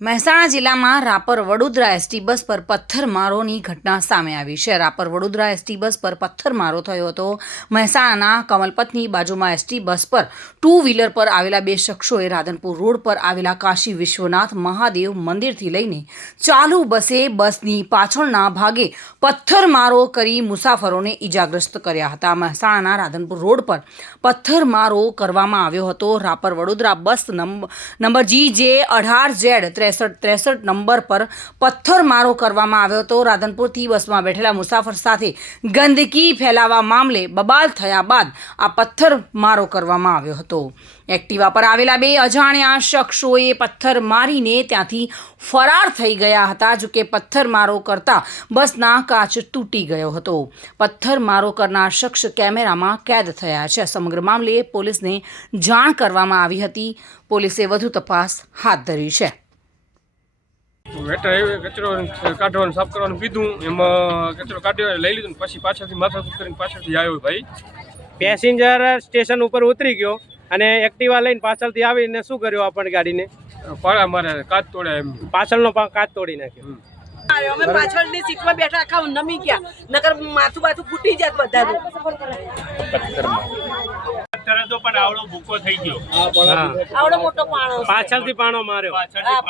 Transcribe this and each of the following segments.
મહેસાણા જિલ્લામાં Rapar Vadodara ST bus પર પથ્થરમારોની ઘટના સામે આવી છે. રાપર વડોદરા એસટી બસ પર પથ્થરમારો થયો હતો. મહેસાણાના કમલપથની બાજુમાં એસટી બસ પર ટુ વ્હીલર પર આવેલા બે શખ્સોએ રાધનપુર રોડ પર આવેલા કાશી વિશ્વનાથ મહાદેવ મંદિરથી લઈને ચાલુ બસની પાછળના ભાગે પથ્થરમારો કરી મુસાફરોને ઈજાગ્રસ્ત કર્યા હતા. મહેસાણાના રાધનપુર રોડ પર પથ્થરમારો કરવામાં આવ્યો હતો. રાપર વડોદરા બસ નંબર GJ18Z 63 નંબર પર પથ્થરમારો કરવામાં આવ્યો હતો. રાધનપુરથી બસમાં બેઠેલા મુસાફર સાથે ગંદકી ફેલાવવા મામલે બબાલ થયા બાદ આ પથ્થરમારો કરવામાં આવ્યો હતો. એક્ટિવા પર આવેલા બે અજાણ્યા શખ્સોએ પથ્થર મારીને ત્યાંથી ફરાર થઈ ગયા હતા. જોકે પથ્થરમારો કરતા બસના કાચ તૂટી ગયો હતો. પથ્થરમારો કરનાર શખ્સ કેમેરામાં કેદ થયા છે. સમગ્ર મામલે પોલીસને જાણ કરવામાં આવી હતી. પોલીસે વધુ તપાસ હાથ ધરી છે. વેટર કચરો કાઢવાનું સાફ કરવાનું કીધું, એમાં કચરો કાઢ્યો લઈ લીધું, પછી પાછળથી માથાકૂટ કરીને પાછળથી આવ્યો ભાઈ. પેસેન્જર સ્ટેશન ઉપર ઉતરી ગયો અને એક્ટિવા લઈને પાછળથી આવીને શું કર્યું આપણને ગાડીને પાડા મારે કાચ તોડ્યા એમ, પાછળનો કાચ તોડી નાખ્યો. અમે પાછળની સીટમાં બેઠા આખા નમી ગયા, નકર માથું ફૂટી જાત બધાનું. પણ આવડો ભૂકો થઈ ગયો, આવડો મોટો પાણો પાછળથી પાણો માર્યો,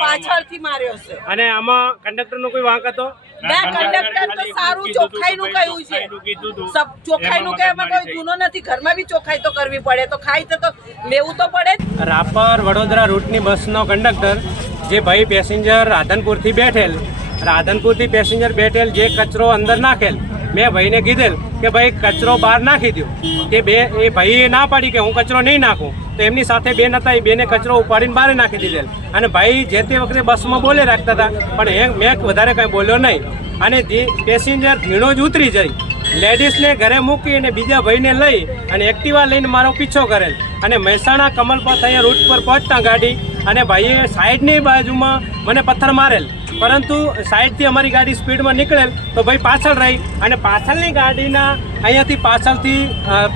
પાછળથી માર્યો છે. અને આમાં કંડક્ટરનો કોઈ વાંક હતો? કંડક્ટર તો સારું ચોખ્ખાઈનું કહ્યું છે, સબ ચોખ્ખાઈનું કે એમાં કોઈ ગુનો નથી. ઘરમાં બી ચોખ્ખાઈ તો કરવી પડે, તો ખાઈ તો લેવું તો પડે. રાપર વડોદરા રૂટની બસનો કંડક્ટર જે ભાઈ પેસેન્જર રાધનપુરથી બેઠેલ જે કચરો અંદર નાખેલ, મેં ભાઈને કીધેલ કે ભાઈ કચરો બહાર નાખી દો. એ ભાઈએ ના પાડી કે હું કચરો નહીં નાખું, તો એમની સાથે બેન હતા, એ બેને કચરો ઉપાડીને બહાર નાખી દીધેલ. અને ભાઈ જે તે વખતે બસમાં બોલે રાખતા હતા, પણ મેં વધારે કંઈ બોલ્યો નહીં. અને પેસેન્જર ધીણો જ ઉતરી જઈ લેડીઝને ઘરે મૂકી અને બીજા ભાઈને લઈ અને એક્ટિવા લઈને મારો પીછો કરેલ. અને મહેસાણા કમલપથ અહીંયા રૂટ પર પહોંચતા ગાડી અને ભાઈએ સાઈડની બાજુમાં મને પથ્થર મારેલ, પરંતુ સાઈડથી અમારી ગાડી સ્પીડમાં નીકળેલ તો ભાઈ પાછળ રહી અને પાછળની ગાડીના અહીંયાથી પાછળથી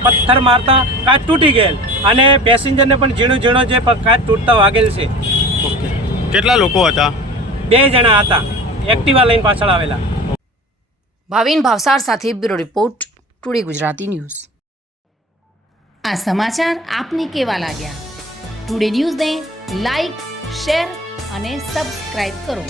પથ્થર મારતા કાચ તૂટી ગયેલ અને પેસેન્જરને પણ ઝીણો જે કાચ તૂટતા વાગેલ છે. કેટલા લોકો હતા? 2 જણા હતા, એક્ટિવા લઈને પાછળ આવેલા. ભાવિન ભાવસાર સાથે bureau report, today Gujarati news. આ સમાચાર આપને કેવા લાગ્યા? ટુડે ન્યૂઝને લાઈક, શેર અને સબસ્ક્રાઇબ કરો.